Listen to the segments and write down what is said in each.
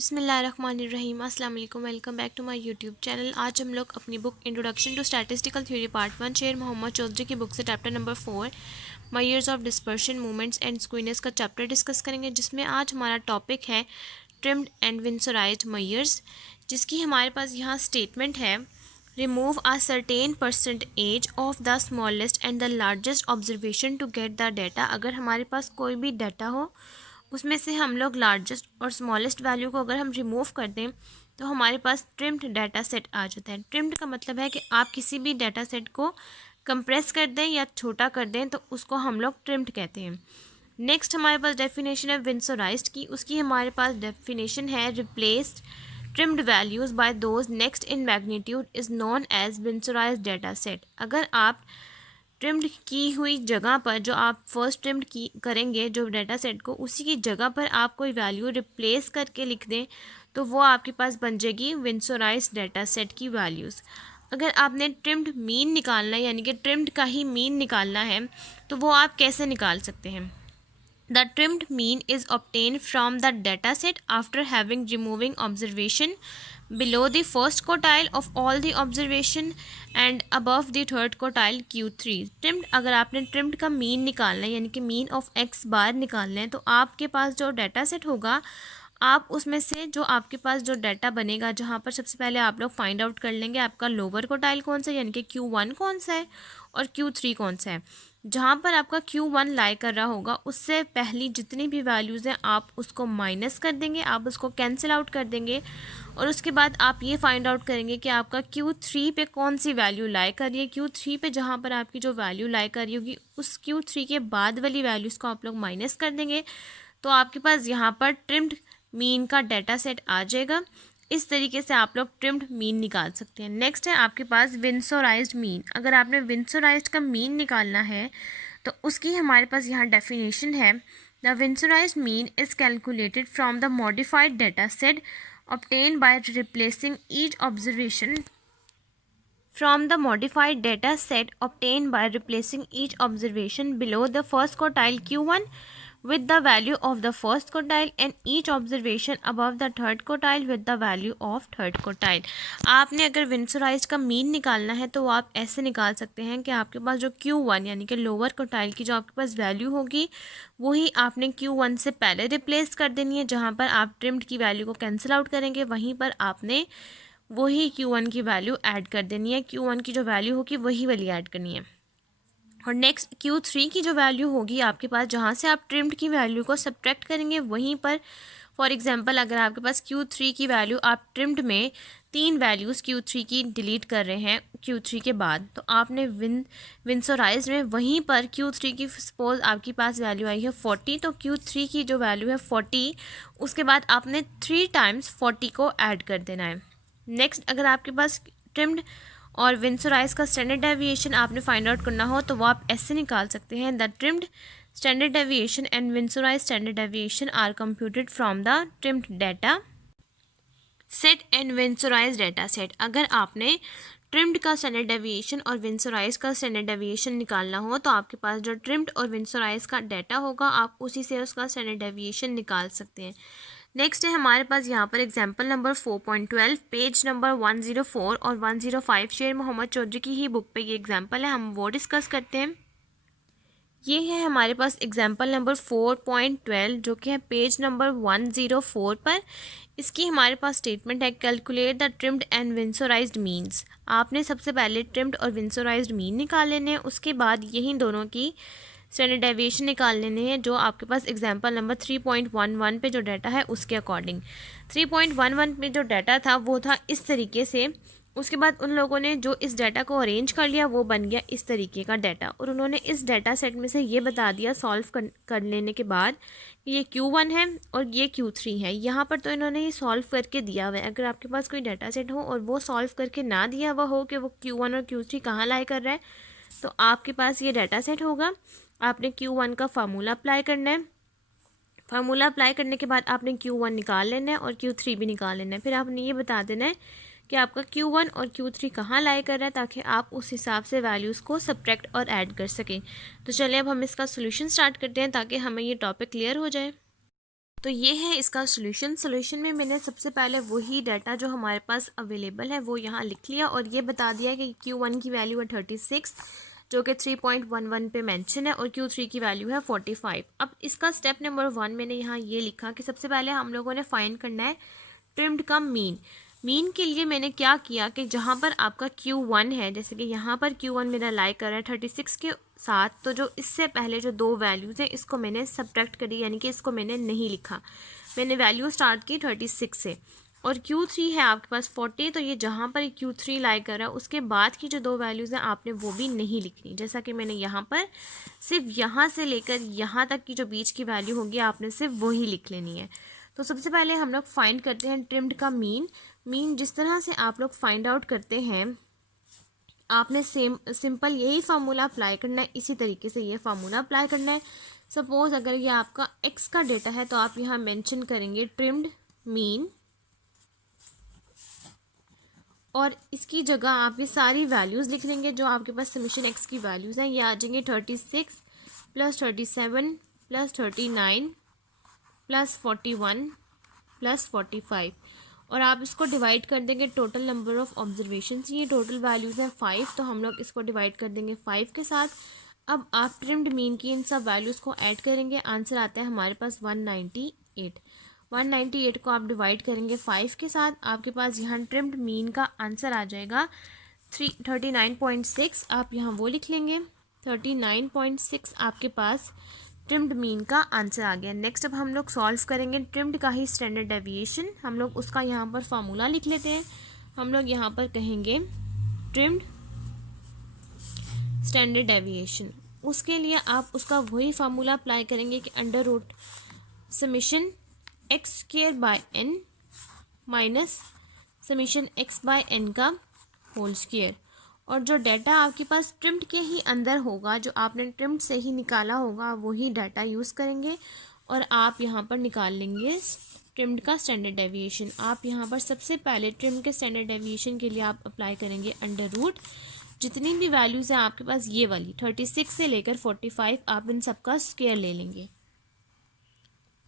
बिस्मिल्लाहिर्रहमानिर्रहीम अस्सलाम वालेकुम। Welcome back to my YouTube channel. आज हम लोग अपनी book introduction to statistical theory part 1 Sher Muhammad Chaudhry की बुक से chapter number 4 measures of dispersion movements and skewness का चैप्टर डिस्कस करेंगे, जिसमें आज हमारा टॉपिक है ट्रिम्ड एंड विंसोराइज्ड मेजर्स, जिसकी हमारे पास यहाँ स्टेटमेंट है। Remove a certain percentage of the smallest and the largest observation to get the data. अगर हमारे पास कोई भी डाटा हो, उसमें से हम लोग लार्जेस्ट और स्मॉलेस्ट वैल्यू को अगर हम रिमूव कर दें तो हमारे पास ट्रिम्ड डाटा सेट आ जाता है। ट्रिम्ड का मतलब है कि आप किसी भी डाटा सेट को कंप्रेस कर दें या छोटा कर दें तो उसको हम लोग ट्रिम्ड कहते हैं। नेक्स्ट हमारे पास डेफिनेशन है विंसोराइज्ड की। उसकी हमारे पास डेफिनेशन है replaced trimmed values by those next in magnitude is known as winsorized data set. अगर आप ट्रिम्ड की हुई जगह पर जो आप फर्स्ट ट्रिम्ड की करेंगे जो डाटा सेट को, उसी की जगह पर आप कोई वैल्यू रिप्लेस करके लिख दें तो वो आपके पास बन जाएगी विंसोराइज्ड डाटा सेट की वैल्यूज़। अगर आपने ट्रिम्ड मीन निकालना है, यानी कि ट्रिम्ड का ही मीन निकालना है, तो वो आप कैसे निकाल सकते हैं। The trimmed mean is obtain from the data set after having removing observation below the first quartile of all the observation and above the third quartile Q3। Trimmed, अगर आपने ट्रिम्ड का मीन निकालना है, यानी कि मीन ऑफ एक्स बार निकालना है, तो आपके पास जो डाटा सेट होगा, आप उसमें से जो आपके पास जो डाटा बनेगा, जहाँ पर सबसे पहले आप लोग फाइंड आउट कर लेंगे आपका लोअर क्वार्टाइल कौन सा है, यानी कि Q1 कौन सा है और Q3 कौन सा है। जहाँ पर आपका Q1 लाई कर रहा होगा, उससे पहली जितनी भी वैल्यूज़ हैं आप उसको माइनस कर देंगे, आप उसको कैंसिल आउट कर देंगे, और उसके बाद आप ये फाइंड आउट करेंगे कि आपका Q3 पे कौन सी वैल्यू लाई कर रही है। Q3 पे जहाँ पर आपकी जो वैल्यू लाई कर रही होगी, उस Q3 के बाद वाली वैल्यूज़ को आप लोग माइनस कर देंगे, तो आपके पास यहाँ पर ट्रिम्ड मीन का डाटा सेट आ जाएगा। इस तरीके से आप लोग ट्रिम्ड मीन निकाल सकते हैं। नेक्स्ट है आपके पास विंसोराइज्ड मीन। अगर आपने विंसोराइज्ड का मीन निकालना है तो उसकी हमारे पास यहाँ डेफिनेशन है। The winsorized mean is calculated from the modified data set obtained by replacing each observation from the modified data set obtained by replacing each observation below the first quartile Q1 with the value of the first quartile and each observation above the third quartile with the value of third quartile। आपने अगर विंसोराइज्ड का mean निकालना है तो आप ऐसे निकाल सकते हैं कि आपके पास जो Q1 यानी कि लोअर क्वार्टाइल की जो आपके पास वैल्यू होगी, वही आपने Q1 से पहले रिप्लेस कर देनी है। जहाँ पर आप ट्रिम्ड की वैल्यू को कैंसिल आउट करेंगे, वहीं पर आपने वही Q1 की वैल्यू ऐड कर देनी है। Q1 की जो वैल्यू होगी वही वाली ऐड करनी है। और नेक्स्ट Q3 की जो वैल्यू होगी आपके पास, जहाँ से आप ट्रिम्ड की वैल्यू को सब्ट्रैक्ट करेंगे, वहीं पर फॉर एग्जांपल अगर आपके पास Q3 की वैल्यू, आप ट्रिम्ड में 3 वैल्यूज़ Q3 की डिलीट कर रहे हैं Q3 के बाद, तो आपने विंसोराइज्ड में वहीं पर Q3 की सपोज आपके पास वैल्यू आई है 40, तो Q3 की जो वैल्यू है 40, उसके बाद आपने 3 टाइम्स 40 को ऐड कर देना है। नेक्स्ट अगर आपके पास ट्रिम्ड और विंसोराइज का स्टैंडर्ड डेविएशन आपने फाइंड आउट करना हो तो वो आप ऐसे निकाल सकते हैं। The trimmed standard deviation and winsorize standard deviation are computed from the trimmed data set and winsorize data set. अगर आपने ट्रिम्ड का स्टैंडर्ड डेविएशन और विंसोराइज का स्टैंडर्ड डेविएशन निकालना हो तो आपके पास जो ट्रिम्ड और विंसोराइज का डाटा होगा, आप उसी से उसका स्टैंडर्ड डेविएशन निकाल सकते हैं। नेक्स्ट है हमारे पास यहाँ पर एग्जाम्पल नंबर 4.12 पेज नंबर 104 और 105 शेर मोहम्मद चौधरी की ही बुक पे ये एग्जाम्पल है, हम वो डिस्कस करते हैं। ये है हमारे पास एग्जाम्पल नंबर 4.12 जो कि है पेज नंबर 104 पर। इसकी हमारे पास स्टेटमेंट है calculate the trimmed and winsorized means. आपने सबसे पहले ट्रिम्ड और विंसोराइज्ड मीन निकाल लेने हैं, उसके बाद यही दोनों की स्टैंडर्ड डेविएशन निकाल लेने हैं, जो आपके पास एग्जाम्पल नंबर 3.11 पे जो डाटा है उसके अकॉर्डिंग। 3.11 पे जो डाटा था वो था इस तरीके से। उसके बाद उन लोगों ने जो इस डाटा को अरेंज कर लिया वो बन गया इस तरीके का डाटा, और उन्होंने इस डाटा सेट में से ये बता दिया सॉल्व कर लेने के बाद कि ये Q1 है और ये Q3 है। यहाँ पर तो इन्होंने ये सॉल्व करके दिया हुआ है। अगर आपके पास कोई डाटा सेट हो और वो सॉल्व करके ना दिया हुआ हो कि वो Q1 और Q3 कहाँ लाई कर रहा है, तो आपके पास ये डाटा सेट होगा। आपने Q1 का फार्मूला अप्लाई करना है। फार्मूला अप्लाई करने के बाद आपने Q1 निकाल लेना है और Q3 भी निकाल लेना है। फिर आपने ये बता देना है कि आपका Q1 और Q3 कहाँ लाई कर रहा है, ताकि आप उस हिसाब से वैल्यूज़ को सब्ट्रैक्ट और ऐड कर सकें। तो चलिए अब हम इसका सोल्यूशन स्टार्ट करते हैं ताकि हमें ये टॉपिक क्लियर हो जाए। तो ये है इसका सोल्यूशन में मैंने सबसे पहले वही डाटा जो हमारे पास अवेलेबल है वो यहाँ लिख लिया और ये बता दिया कि Q1 की वैल्यू है 36 जो कि 3.11 पे मेंशन है और Q3 की वैल्यू है 45। अब इसका स्टेप नंबर 1 मैंने यहाँ ये लिखा कि सबसे पहले हम लोगों ने फाइंड करना है ट्रिम्ड का मीन के लिए मैंने क्या किया कि जहाँ पर आपका Q1 है, जैसे कि यहाँ पर Q1 मेरा लाई कर रहा है 36 के साथ, तो जो इससे पहले जो दो वैल्यूज़ हैं इसको मैंने सब्ट्रैक्ट करी, यानी कि इसको मैंने नहीं लिखा। मैंने वैल्यू स्टार्ट की 36 से और Q3 है आपके पास 40, तो ये जहाँ पर Q3 लाई कर रहा है उसके बाद की जो दो वैल्यूज़ हैं आपने वो भी नहीं लिखनी, जैसा कि मैंने यहाँ पर सिर्फ यहाँ से लेकर यहाँ तक की जो बीच की वैल्यू होगी आपने सिर्फ वही लिख लेनी है। तो सबसे पहले हम लोग फाइंड करते हैं ट्रिम्ड का मीन जिस तरह से आप लोग फाइंड आउट करते हैं आपने सिंपल यही फार्मूला अप्लाई करना है, इसी तरीके से ये फार्मूला अप्लाई करना है। सपोज अगर ये आपका x का डेटा है तो आप यहाँ मेंशन करेंगे ट्रिम्ड मीन और इसकी जगह आप ये सारी वैल्यूज़ लिख लेंगे जो आपके पास समीशन x की वैल्यूज़ हैं। ये आ जाएंगे 36 प्लस 37 प्लस 39 प्लस 41 प्लस 45 और आप इसको डिवाइड कर देंगे टोटल नंबर ऑफ़ ऑब्जर्वेशंस। ये टोटल वैल्यूज़ हैं 5, तो हम लोग इसको डिवाइड कर देंगे 5 के साथ। अब आप ट्रिम्ड मीन की इन सब वैल्यूज़ को ऐड करेंगे, आंसर आता है हमारे पास 198 को आप डिवाइड करेंगे 5 के साथ, आपके पास यहाँ ट्रिम्ड मीन का आंसर आ जाएगा 39.6। आप यहाँ वो लिख लेंगे 39.6 आपके पास ट्रिम्ड मीन का आंसर आ गया। नेक्स्ट अब हम लोग सॉल्व करेंगे ट्रिम्ड का ही स्टैंडर्ड डेविएशन। हम लोग उसका यहाँ पर फार्मूला लिख लेते हैं। हम लोग यहाँ पर कहेंगे ट्रिम्ड स्टैंडर्ड डेविएशन, उसके लिए आप उसका वही फार्मूला अप्लाई करेंगे कि under root summation x square by n minus summation x by n का होल स्क्वायर, और जो डाटा आपके पास ट्रिम्ड के ही अंदर होगा, जो आपने ट्रिम्ड से ही निकाला होगा, वही डाटा यूज़ करेंगे और आप यहाँ पर निकाल लेंगे ट्रिम्ड का स्टैंडर्ड डेविएशन। आप यहाँ पर सबसे पहले ट्रिम्ड के स्टैंडर्ड डेविएशन के लिए आप अप्लाई करेंगे अंडर रूट जितनी भी वैल्यूज़ हैं आपके पास, ये वाली 36 से लेकर 45, आप इन सब का स्क्वायर ले लेंगे।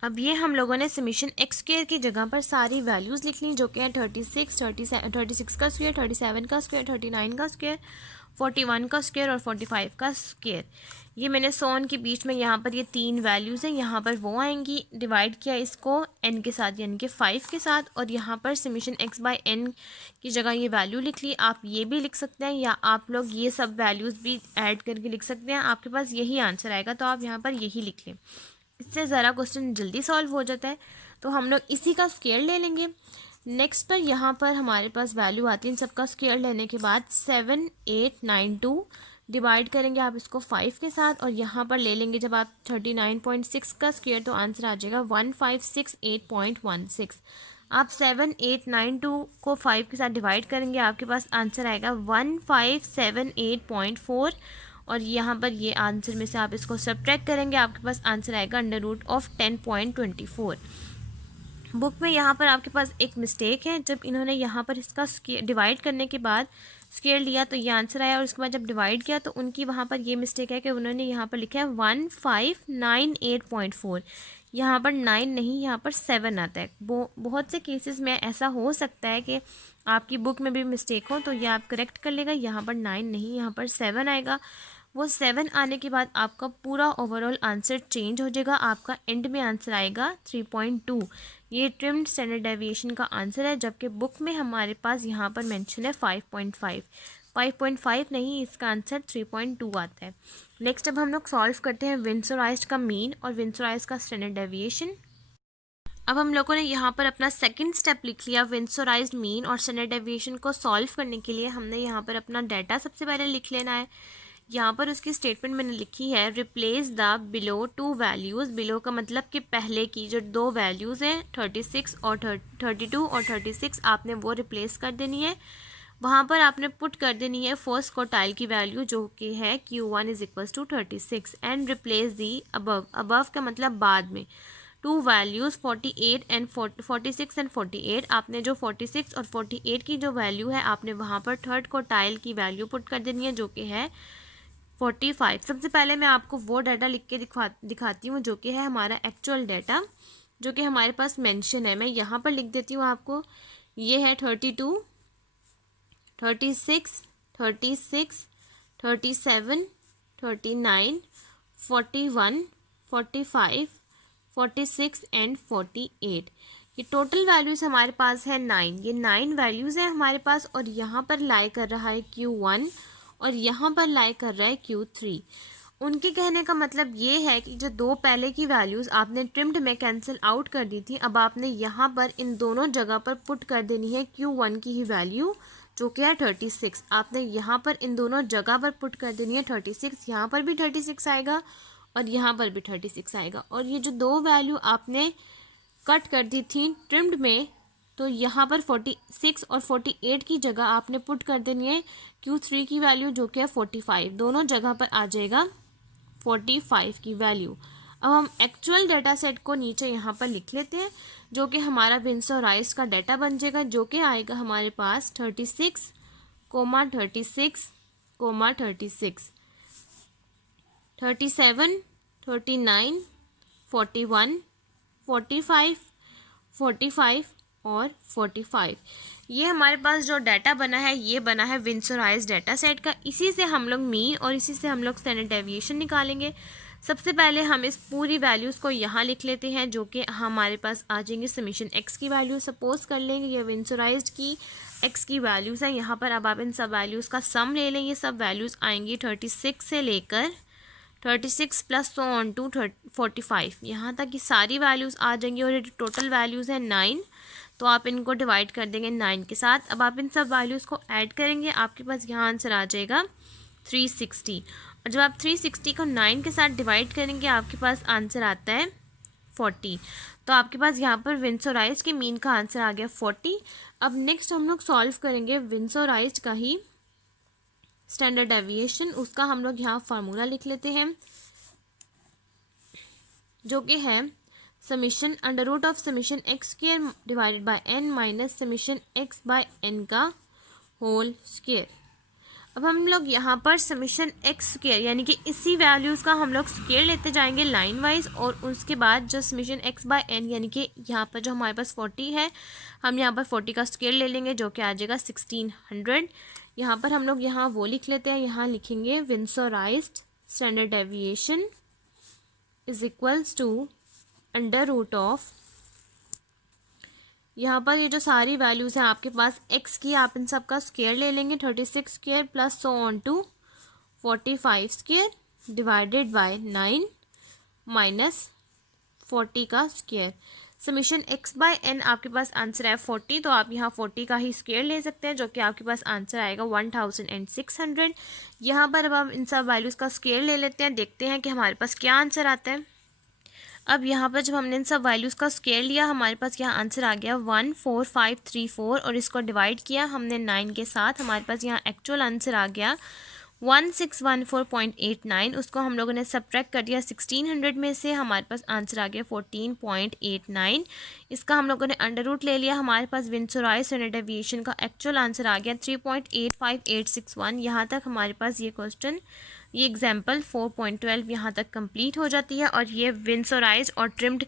अब ये हम लोगों ने समीशन एक्स स्क्वायर की जगह पर सारी वैल्यूज़ लिख ली जो कि है 36 का स्क्वायर, 37 का स्क्वायर, 39 का स्क्वायर, 41 का स्क्वायर और 45 का स्क्वायर। ये मैंने सोन के बीच में यहाँ पर ये तीन वैल्यूज़ हैं, यहाँ पर वो आएंगी। डिवाइड किया इसको एन के साथ यानी कि 5 के साथ, और यहाँ पर समीशन एक्स बाय एन की जगह ये वैल्यू लिख ली। आप ये भी लिख सकते हैं या आप लोग ये सब वैल्यूज़ भी ऐड करके लिख सकते हैं, आपके पास यही आंसर आएगा, तो आप यहाँ पर यही लिख लें। इससे ज़रा क्वेश्चन जल्दी सॉल्व हो जाता है। तो हम लोग इसी का स्क्वायर ले लेंगे। नेक्स्ट पर यहाँ पर हमारे पास वैल्यू आती है इन सबका स्क्वायर लेने के बाद 7892 डिवाइड करेंगे आप इसको 5 के साथ, और यहाँ पर ले लेंगे जब आप 39.6 का स्क्वायर, तो आंसर आ जाएगा 1568.16। आप 7892 को 5 के साथ डिवाइड करेंगे, आपके पास आंसर आएगा 1578.4, और यहाँ पर ये आंसर में से आप इसको सब्ट्रैक्ट करेंगे, आपके पास आंसर आएगा अंडर रूट ऑफ 10.24। बुक में यहाँ पर आपके पास एक मिस्टेक है, जब इन्होंने यहाँ पर इसका डिवाइड करने के बाद स्क्वायर लिया तो ये आंसर आया, और उसके बाद जब डिवाइड किया तो उनकी वहाँ पर ये मिस्टेक है कि उन्होंने यहाँ पर लिखा है 1598.4, यहाँ पर 9 नहीं, यहाँ पर 7 आता है। बहुत से केसेस में ऐसा हो सकता है कि आपकी बुक में भी मिस्टेक हो, तो ये आप करेक्ट कर लेगा। यहाँ पर 9 नहीं, यहाँ पर 7 आएगा। वो 7 आने के बाद आपका पूरा ओवरऑल आंसर चेंज हो जाएगा, आपका एंड में आंसर आएगा 3.2। ये ट्रिम्ड स्टैंडर्ड डेविएशन का आंसर है, जबकि बुक में हमारे पास यहाँ पर मेंशन है 5.5। 5.5 नहीं, इसका आंसर 3.2 आता है। नेक्स्ट अब हम लोग सॉल्व करते हैं विंसोराइज्ड का मीन और विंसोराइज्ड का स्टैंडर्ड डेविएशन। अब हम लोगों ने यहाँ पर अपना सेकंड स्टेप लिख लिया विंसोराइज्ड मीन और स्टैंडर्ड डेविएशन को सॉल्व करने के लिए हमने यहाँ पर अपना डाटा सबसे पहले लिख लेना है। यहाँ पर उसकी स्टेटमेंट मैंने लिखी है, replace the below two values. Below का मतलब कि पहले की जो दो वैल्यूज़ हैं 36 और 32 और 36 आपने वो रिप्लेस कर देनी है। वहाँ पर आपने पुट कर देनी है फर्स्ट क्वार्टाइल की वैल्यू जो कि है Q1 is equals to 36 and replace the above का मतलब बाद में टू वैल्यूज़ 46 एंड 48। आपने जो 46 और 48 की जो वैल्यू है आपने वहाँ पर थर्ड क्वार्टाइल की वैल्यू पुट कर देनी है जो कि है 45। सबसे पहले मैं आपको वो डाटा लिख के दिखाती हूँ जो कि है हमारा एक्चुअल डाटा। जो कि हमारे पास मेंशन है। मैं यहाँ पर लिख देती हूँ आपको। ये है 32, 36, 36, 37, 39, 41, 45, 46 एंड 48। ये टोटल वैल्यूज़ हमारे पास है 9। ये 9 वैल्यूज़ हैं हमारे पास, और यहाँ पर लाई कर रहा है Q1 और यहाँ पर लाई कर रहा है Q3। उनके कहने का मतलब ये है कि जो दो पहले की वैल्यूज़ आपने ट्रिम्ड में कैंसिल आउट कर दी थी, अब आपने यहाँ पर इन दोनों जगह पर पुट कर देनी है Q1 की ही वैल्यू, जो कि है 36। आपने यहाँ पर इन दोनों जगह पर पुट कर देनी है 36। यहाँ पर भी 36 आएगा और यहाँ पर भी 36 आएगा। और ये जो दो वैल्यू आपने कट कर दी थी ट्रिम्ड में, तो यहाँ पर 46 और 48 की जगह आपने पुट कर देनी है Q3 की वैल्यू, जो कि है 45। दोनों जगह पर आ जाएगा 45 की वैल्यू। अब हम एक्चुअल डेटा सेट को नीचे यहाँ पर लिख लेते हैं, जो कि हमारा विंस और राइस का डाटा बन जाएगा, जो कि आएगा हमारे पास 36, 36, 36, 37, 39, 41, 45, 45 और 45। ये हमारे पास जो डाटा बना है, ये बना है विंस और राइस डाटा सेट का। इसी से हम लोग मीन और इसी से हम लोग स्टैंडर्ड डेविएशन निकालेंगे। सबसे पहले हम इस पूरी वैल्यूज़ को यहाँ लिख लेते हैं, जो कि हमारे पास आ जाएंगे समीशन एक्स की वैल्यू। सपोज कर लेंगे ये विंस और राइस की एक्स की वैल्यूज़ हैं यहाँ पर। अब आप इन सब वैल्यूज़ का सम ले लेंगे। सब वैल्यूज़ आएंगी 36 से लेकर 36 प्लस सो ऑन टू 45, यहाँ तक की सारी वैल्यूज़ आ जाएंगी। और ये टोटल वैल्यूज़ हैं 9, तो आप इनको डिवाइड कर देंगे 9 के साथ। अब आप इन सब वैल्यूज़ को ऐड करेंगे, आपके पास यहाँ आंसर आ जाएगा 360। और जब आप 360 को 9 के साथ डिवाइड करेंगे, आपके पास आंसर आता है 40। तो आपके पास यहाँ पर विंस और राइस के मीन का आंसर आ गया 40। अब नेक्स्ट हम लोग सॉल्व करेंगे विंस और राइस का ही स्टैंडर्ड डेविएशन। उसका हम लोग यहाँ फार्मूला लिख लेते हैं, जो कि है summation under root of summation x square divided by n minus summation x by n का होल स्क्वायर। अब हम लोग यहाँ पर समीशन एक्स स्क्वायर यानी कि इसी वैल्यूज़ का हम लोग स्क्वायर लेते जाएंगे लाइन वाइज, और उसके बाद जो समीशन एक्स बाय एन यानी कि यहाँ पर जो हमारे पास 40 है, हम यहाँ पर 40 का स्क्वायर ले लेंगे, जो कि आ जाएगा 1600। यहाँ पर हम लोग यहाँ वो लिख लेते हैं, यहाँ लिखेंगे विंस और राइस standard deviation is equals to under root of, यहाँ पर ये जो सारी वैल्यूज़ हैं आपके पास एक्स की, आप इन सब का स्क्वायर ले लेंगे 36 square plus so on to 45 square divided by 9 minus 40 का square. Summation x by n आपके पास आंसर है 40, तो आप यहाँ 40 का ही स्क्वायर ले सकते हैं, जो कि आपके पास आंसर आएगा 1600। यहाँ पर अब हम इन सब वैल्यूज़ का स्क्वायर ले लेते हैं, देखते हैं कि हमारे पास क्या आंसर आता है। अब यहाँ पर जब हमने इन सब वैल्यूज़ का स्क्वायर लिया, हमारे पास यहाँ आंसर आ गया 14534, और इसको डिवाइड किया हमने 9 के साथ, हमारे पास यहाँ एक्चुअल आंसर आ गया 1614.89। उसको हम लोगों ने सब्ट्रैक्ट कर दिया 1600 में से, हमारे पास आंसर आ गया 14.89। इसका हम लोगों ने अंडर रूट ले लिया, हमारे पास विंस और राइस स्टैंडर्ड डेविएशन का एक्चुअल आंसर आ गया 3.85861। यहाँ तक हमारे पास ये क्वेश्चन, ये एग्जाम्पल 4.12 यहाँ तक कंप्लीट हो जाती है, और ये विंस और राइस और ट्रिम्ड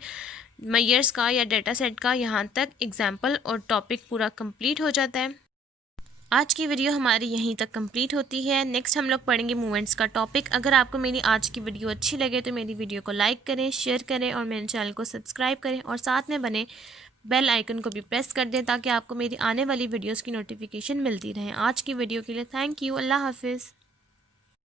मेयर्स का या डेटा सेट का यहाँ तक एग्जाम्पल और टॉपिक पूरा कंप्लीट हो जाता है। आज की वीडियो हमारी यहीं तक कंप्लीट होती है। नेक्स्ट हम लोग पढ़ेंगे मूवमेंट्स का टॉपिक। अगर आपको मेरी आज की वीडियो अच्छी लगे तो मेरी वीडियो को लाइक करें, शेयर करें और मेरे चैनल को सब्सक्राइब करें, और साथ में बने बेल आइकन को भी प्रेस कर दें, ताकि आपको मेरी आने वाली वीडियोस की नोटिफिकेशन मिलती रहे। आज की वीडियो के लिए थैंक यू। अल्लाह हाफिज़।